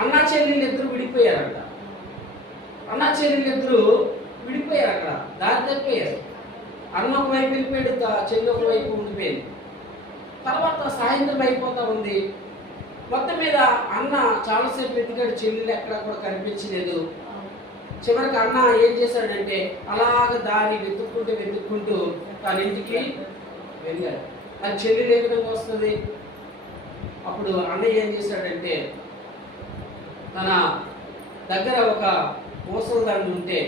అన్నా చెల్లెళ్ళు ఇద్దరు విడిపోయారంట. అన్నా చెల్లెళ్ళు ఇద్దరు విడిపోయారు, అక్కడ దారి తప్పిపోయారు. అన్న ఒక వైపు వెళ్ళిపోయాడు, చెల్లి ఒక వైపు ఉండిపోయింది. తర్వాత సాయంత్రం అయిపోతా ఉంది. మొత్తం మీద అన్న చాలాసేపు వెతికాడు, చెల్లెలు ఎక్కడా కూడా కనిపించలేదు. చివరికి అన్న ఏం చేశాడంటే అలాగ దారి వెతుక్కుంటూ తన ఇంటికి వెళ్ళాడు. అది చెల్లెలు ఏ విధంగా వస్తుంది? అప్పుడు అన్న ఏం చేశాడంటే తన దగ్గర ఒక పూసల దండ ఉంటే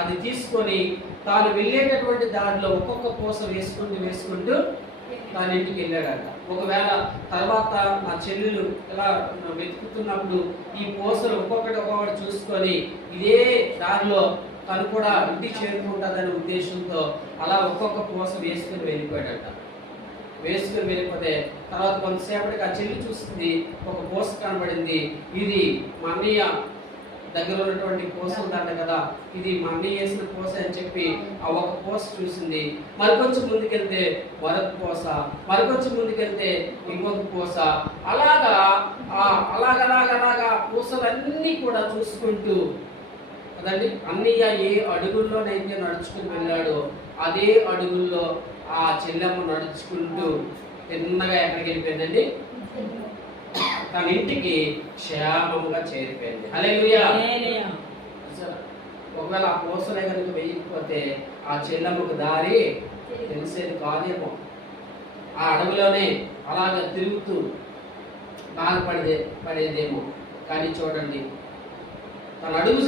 అది తీసుకొని తాను వెళ్ళేటటువంటి దారిలో ఒక్కొక్క పూస వేసుకుంటూ తన ఇంటికి వెళ్ళాడట. ఒకవేళ తర్వాత నా చెల్లెలు ఇలా వెతుకుతున్నప్పుడు ఈ పూసలు ఒక్కొక్కటి చూసుకొని ఇదే దారిలో తను కూడా ఇంటికి చేరుకుంటుందనే ఉద్దేశంతో అలా ఒక్కొక్క పూస వేసుకుని వెళ్ళిపోయాడట. వేసుకుని వెళ్ళిపోతే తర్వాత కొంతసేపటికి ఆ చెల్లి చూస్తుంది, ఒక పూస కనబడింది. ఇది మా అన్నయ్య దగ్గర ఉన్నటువంటి పూసల దండ కదా, ఇది మా అన్నయ్య వేసిన పూస అని చెప్పి ఆ ఒక పూస చూసింది. మరికొంచెం ముందుకెళ్తే మరొక పూస, మరికొంచెం ముందుకెళ్తే ఇంకొక పూస, అలాగా పూసలన్నీ కూడా చూసుకుంటూ కదండి అన్నయ్య ఏ అడుగుల్లోనైతే నడుచుకుని వెళ్ళాడో అదే అడుగుల్లో ఆ చెల్లెమ్మ నడుచుకుంటూ తిన్నగా ఎక్కడికి వెళ్ళిపోయిందండి? తన ఇంటికి క్షేమంగా చేరిపోయింది. హల్లెలూయా. ఒకవేళ ఆ పూసలే కనుక వేయకపోతే ఆ చెల్లెమ్మకు దారి తెలిసేది కాదేమో. ఆ అడవిలోనే అలాగ తిరుగుతూ బాధపడేదేమో. కానీ చూడండి, తన అడుగు